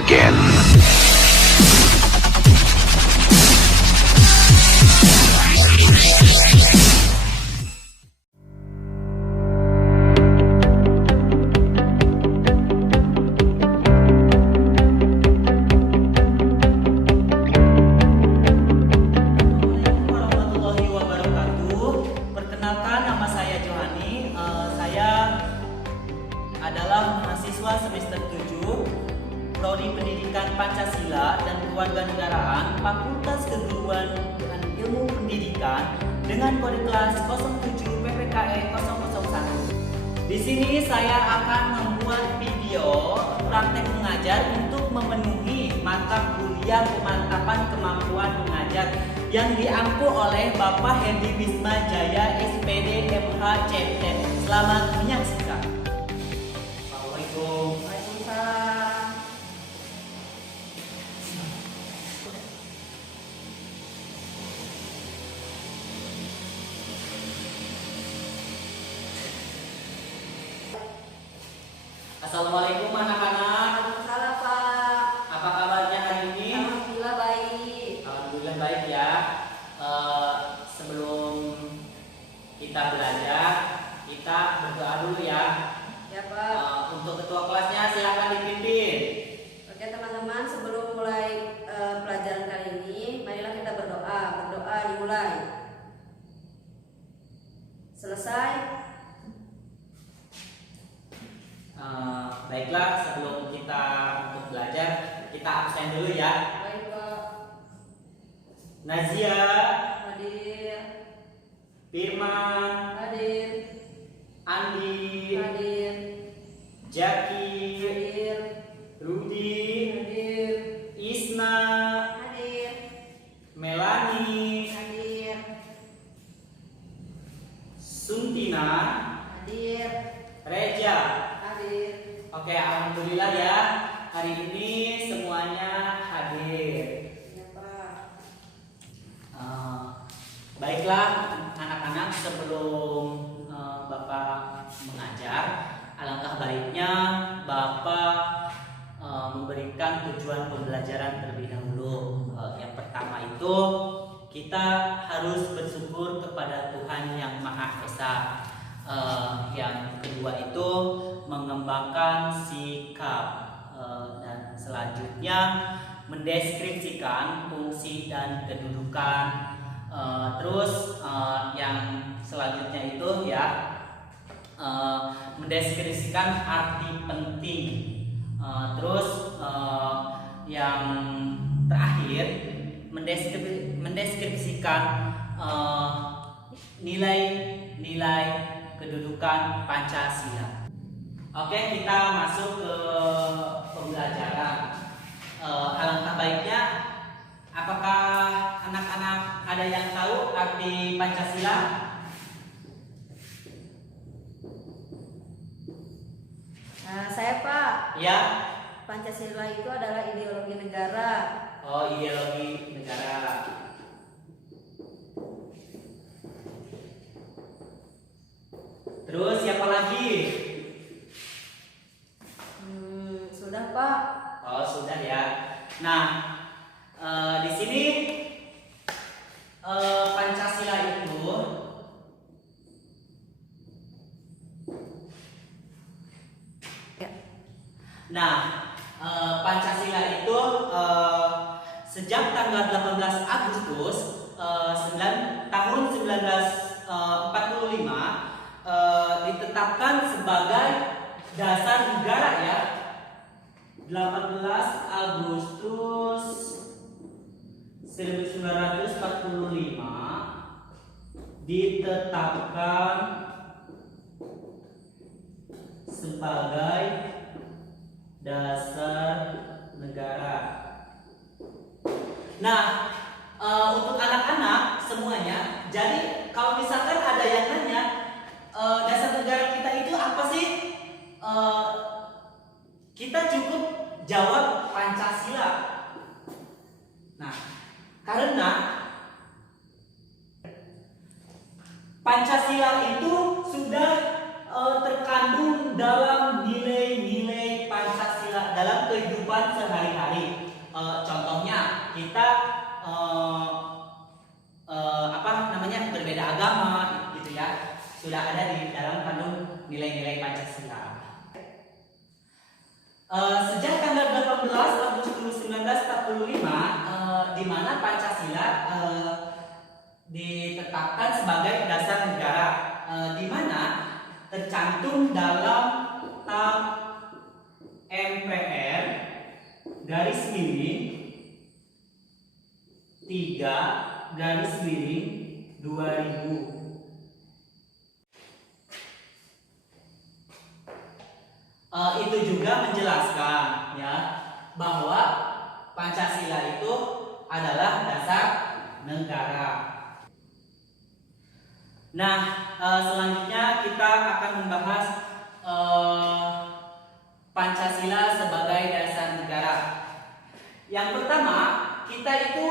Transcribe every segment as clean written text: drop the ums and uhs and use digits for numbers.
again. Warahmatullahi wabarakatuh. Perkenalkan, nama saya Johani. Saya adalah mahasiswa semester 7 Prodi Pendidikan Pancasila dan Kewarganegaraan Fakultas Keguruan dan Ilmu Pendidikan dengan kode kelas 07 PPKE 001. Di sini saya akan membuat video praktek mengajar untuk memenuhi mata kuliah pemantapan kemampuan mengajar yang diampu oleh Bapak Hendy Wisma Jaya SPD MH CPN. Selamat menyaksikan. Assalamualaikum. Waalaikumsalam. Assalamualaikum anak-anak. Waalaikumsalam, Pak. Apa kabarnya hari ini? Alhamdulillah baik. Alhamdulillah baik ya. Sebelum kita belajar, kita berdoa dulu ya. Ya, Pak. Untuk ketua kelasnya silakan dipimpin. Oke, teman-teman, sebelum mulai pelajaran kali ini, marilah kita berdoa. Berdoa dimulai. Selesai. Baiklah, sebelum kita untuk belajar, kita absen dulu ya. Baik, Pak. Nazia, Hadir. Firman, Hadir. Andi, Hadir. Jaki, Hadir. Rudi, Hadir. Isna, Hadir. Melani, Hadir. Suntina, Hadir. Reja. Hadir. Oke, alhamdulillah ya. Hari ini semuanya hadir. Ya, Pak. Baiklah anak-anak, sebelum Bapak mengajar, alangkah baiknya Bapak memberikan tujuan pembelajaran terlebih dahulu. Yang pertama itu kita harus bersyukur kepada Tuhan yang Maha Esa. Yang kedua itu mengembangkan sikap, dan selanjutnya mendeskripsikan fungsi dan kedudukan. Terus yang selanjutnya itu ya mendeskripsikan arti penting. Terus yang terakhir mendeskripsikan nilai-nilai kedudukan Pancasila. Oke, kita masuk ke pembelajaran. Alangkah baiknya, apakah anak-anak ada yang tahu arti Pancasila? Nah, saya, Pak. Ya. Pancasila itu adalah ideologi negara. Oh, ideologi negara. Terus siapa lagi? Sudah, Pak. Oh, sudah ya. Nah, di sini Pancasila itu Ya. Nah, Pancasila itu sejak tanggal 18 Agustus tahun 1945 ditetapkan sebagai dasar negara ya. 18 Agustus 1945 ditetapkan sebagai dasar negara. Nah, untuk anak-anak semuanya, jadi kalau misalkan ada yang nanya dasar negara kita itu apa sih? Kita cukup jawab Pancasila. Nah, karena Pancasila itu sudah terkandung dalam nilai-nilai Pancasila dalam kehidupan sehari-hari. nilai-nilai Pancasila. Sejak tanggal 18 Agustus 1945, di mana Pancasila ditetapkan sebagai dasar negara, di mana tercantum dalam tab MPR garis miring 3 garis miring 2000. Itu juga menjelaskan ya bahwa Pancasila itu adalah dasar negara. Nah, selanjutnya kita akan membahas Pancasila sebagai dasar negara. Yang pertama, kita itu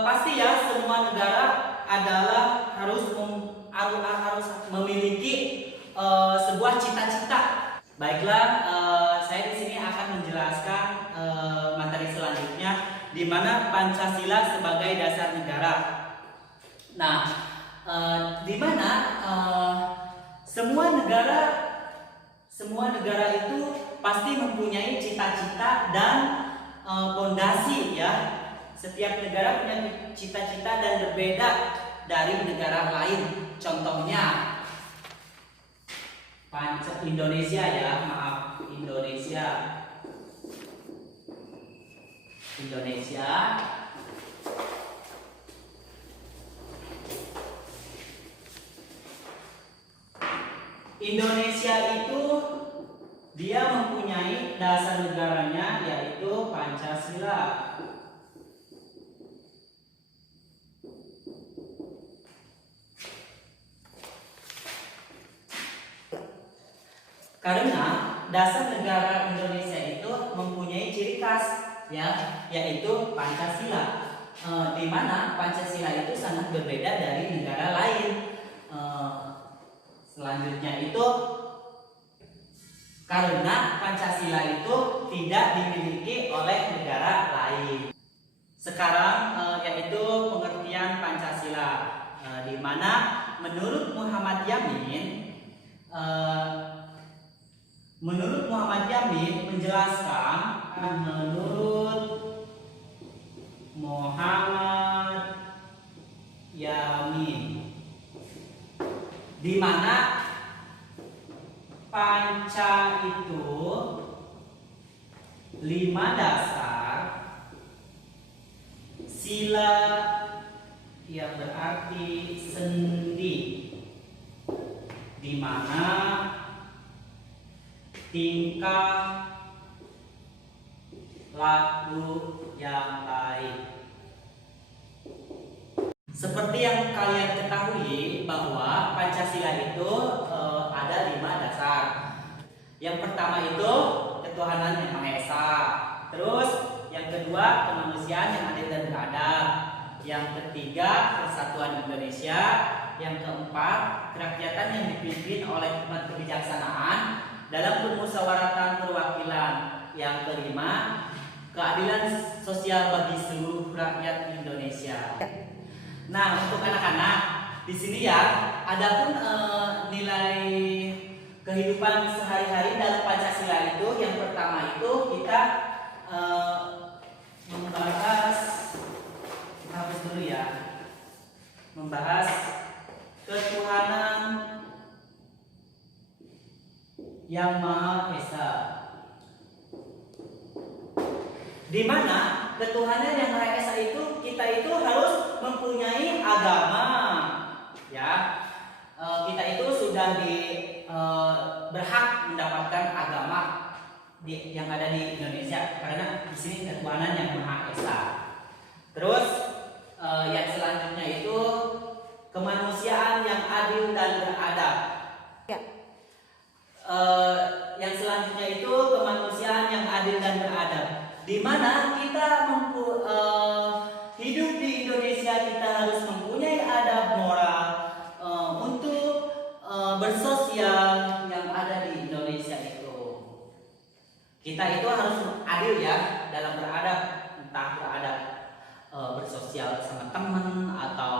pasti ya semua negara adalah harus memiliki sebuah cita-cita. Baiklah, saya di sini akan menjelaskan materi selanjutnya di mana Pancasila sebagai dasar negara. Nah, di mana semua negara itu pasti mempunyai cita-cita dan fondasi ya. Setiap negara punya cita-cita dan berbeda dari negara lain. Contohnya Indonesia ya, maaf, Indonesia itu dia mempunyai dasar negaranya yaitu Pancasila. Karena dasar negara Indonesia itu mempunyai ciri khas ya, yaitu Pancasila. Di mana Pancasila itu sangat berbeda dari negara lain. Selanjutnya itu karena Pancasila itu tidak dimiliki oleh negara lain. Sekarang yaitu pengertian Pancasila, di mana menurut Muhammad Yamin menjelaskan di mana Panca itu 5 dasar, sila yang berarti sendi, di mana tingkah laku yang baik. Seperti yang kalian ketahui bahwa Pancasila itu ada 5 dasar. Yang pertama itu ketuhanan yang Maha Esa. Terus yang kedua kemanusiaan yang adil dan beradab. Yang ketiga persatuan Indonesia. Yang keempat kerakyatan yang dipimpin oleh hikmat kebijaksanaan dalam permusyawaratan perwakilan. Yang kelima keadilan sosial bagi seluruh rakyat Indonesia. Nah, untuk anak-anak di sini ya, adapun nilai kehidupan sehari-hari dalam Pancasila itu, yang pertama itu kita membahas ketuhanan yang Maha Esa. Di mana ketuhanan yang Maha Esa itu kita itu harus mempunyai agama, ya. Kita itu sudah berhak mendapatkan agama yang ada di Indonesia karena di sini ketuhanan yang Maha Esa. Terus yang selanjutnya itu kemanusiaan yang adil dan beradab. Ya. Yang selanjutnya itu kemanusiaan yang adil dan beradab. Di mana kita hidup di Indonesia, kita harus mempunyai adab moral untuk bersosial yang ada di Indonesia itu. Kita itu harus adil ya dalam beradab, entah beradab bersosial sama teman atau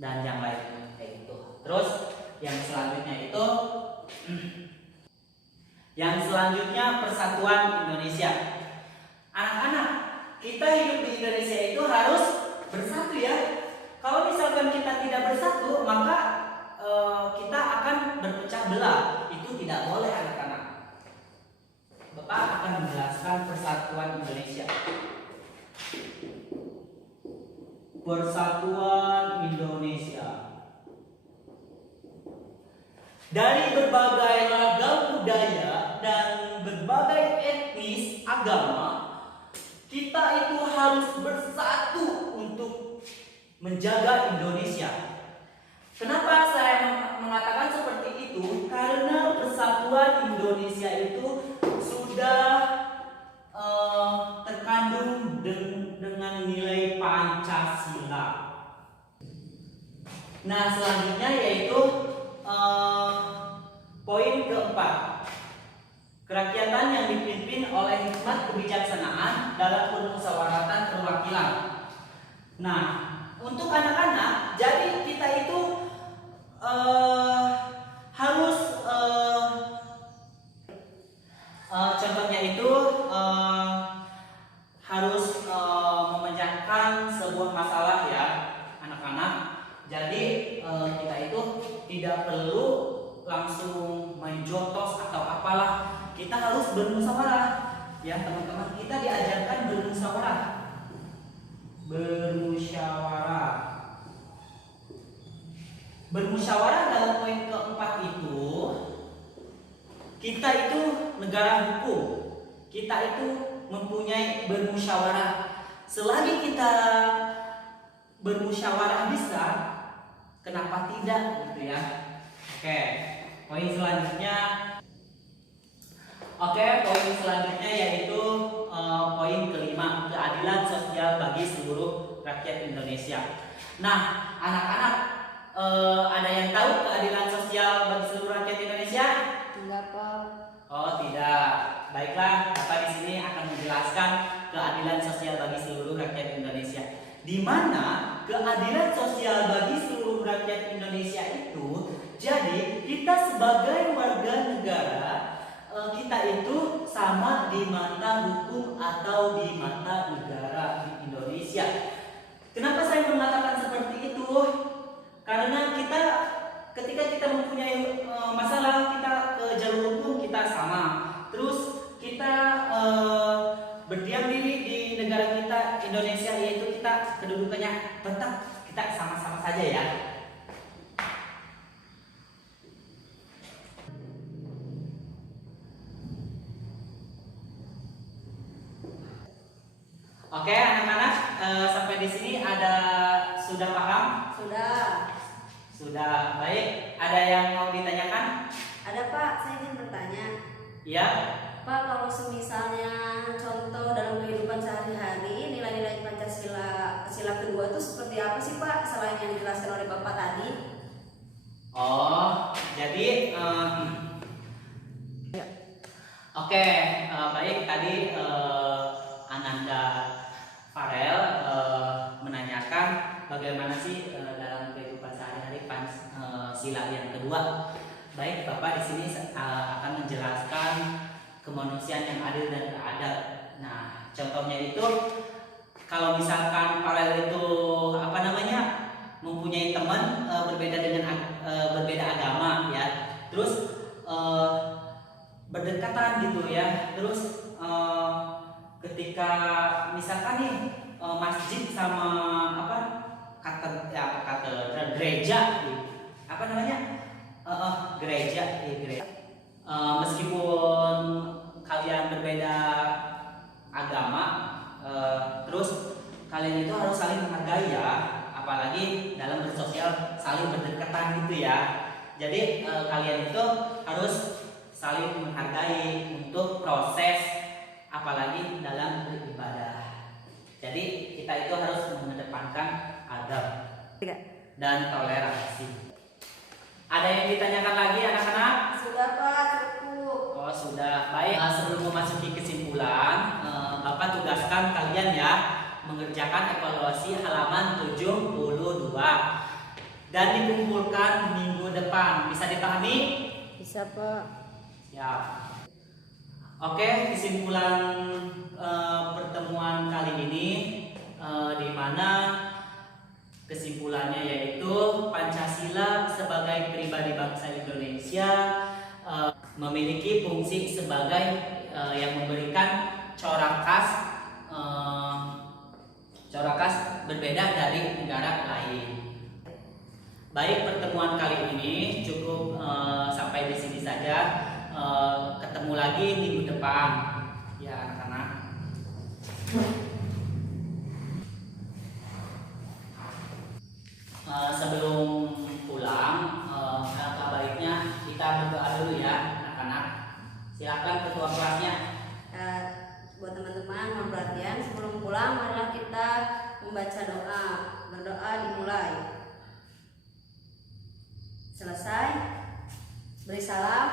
dan yang lain kayak gitu. Terus Yang selanjutnya persatuan Indonesia. Anak-anak, kita hidup di Indonesia itu harus bersatu ya. Kalau misalkan kita tidak bersatu, maka kita akan berpecah belah. Itu tidak boleh anak-anak. Bapak akan menjelaskan persatuan Indonesia. Persatuan Indonesia. Dari berbagai ragam budaya dan berbagai etnis agama, kita itu harus bersatu untuk menjaga Indonesia. Kenapa saya mengatakan seperti itu? Karena persatuan Indonesia itu sudah terkandung dengan nilai Pancasila. Nah, selanjutnya yaitu poin keempat, kerakyatan yang dipimpin oleh hikmat kebijaksanaan dalam permusyawaratan perwakilan. Nah, untuk anak-anak, jadi kita itu harus contohnya itu harus memecahkan sebuah masalah ya anak-anak. Jadi kita itu tidak perlu langsung main jotos atau apalah, kita harus bermusyawarah ya teman-teman. Kita diajarkan bermusyawarah. Bermusyawarah dalam poin keempat itu, kita itu negara hukum, kita itu mempunyai bermusyawarah. Selagi kita bermusyawarah bisa, kenapa tidak gitu ya. Poin selanjutnya yaitu poin kelima, keadilan sosial bagi seluruh rakyat Indonesia. Nah, anak-anak, ada yang tahu keadilan sosial bagi seluruh rakyat Indonesia? Enggak, Pak. Oh, tidak. Baiklah, Bapak di sini akan menjelaskan keadilan sosial bagi seluruh rakyat Indonesia. Di mana keadilan sosial bagi seluruh rakyat Indonesia itu, jadi kita sebagai warga negara, kita itu sama di mata hukum atau di mata negara di Indonesia. Kenapa saya mengatakan seperti itu? Karena kita ketika kita mempunyai masalah, kita ke jalur hukum kita sama. Terus kita berdiam diri di negara kita Indonesia, yaitu kita kedudukannya tetap kita sama-sama saja ya. Oke anak-anak, sampai di sini sudah paham? Sudah. Baik, ada yang mau ditanyakan? Ada, Pak, saya ingin bertanya. Ya. Pak, kalau semisalnya contoh dalam kehidupan sehari-hari nilai-nilai Pancasila sila kedua itu seperti apa sih, Pak, selain yang dijelaskan oleh Bapak tadi? Oh, jadi baik, tadi Ananda Farel menanyakan bagaimana sih dalam kehidupan sehari-hari sila yang kedua. Baik, Bapak di sini akan menjelaskan kemanusiaan yang adil dan beradab. Nah, contohnya itu kalau misalkan Farel itu mempunyai teman berbeda agama ya, terus berdekatan gitu ya, terus ketika misalkan nih masjid sama gereja, gereja. Meskipun kalian berbeda agama, terus kalian itu harus saling menghargai ya, apalagi dalam bersosial saling berdekatan gitu ya. Jadi kalian itu harus saling menghargai untuk proses, apalagi dalam beribadah. Jadi kita itu harus mengedepankan adab dan toleransi. Ada yang ditanyakan lagi anak-anak? Sudah, Pak, cukup. Oh, sudah. Baik, sebelum memasuki kesimpulan, Bapak tugaskan kalian ya mengerjakan evaluasi halaman 72. dan dikumpulkan minggu depan. Bisa dipahami? Bisa, Pak. Siap. Oke, kesimpulan pertemuan kali ini di mana kesimpulannya yaitu Pancasila sebagai pribadi bangsa Indonesia memiliki fungsi sebagai yang memberikan corak khas berbeda dari negara lain. Baik, pertemuan kali ini cukup sampai di sini saja. Ketemu lagi minggu depan, ya anak-anak. Sebelum pulang, alangkah baiknya kita berdoa dulu ya, anak-anak. Silakan ketua kelasnya. Buat teman-teman mohon perhatian, sebelum pulang marilah kita membaca doa. Berdoa dimulai. Selesai, beri salam.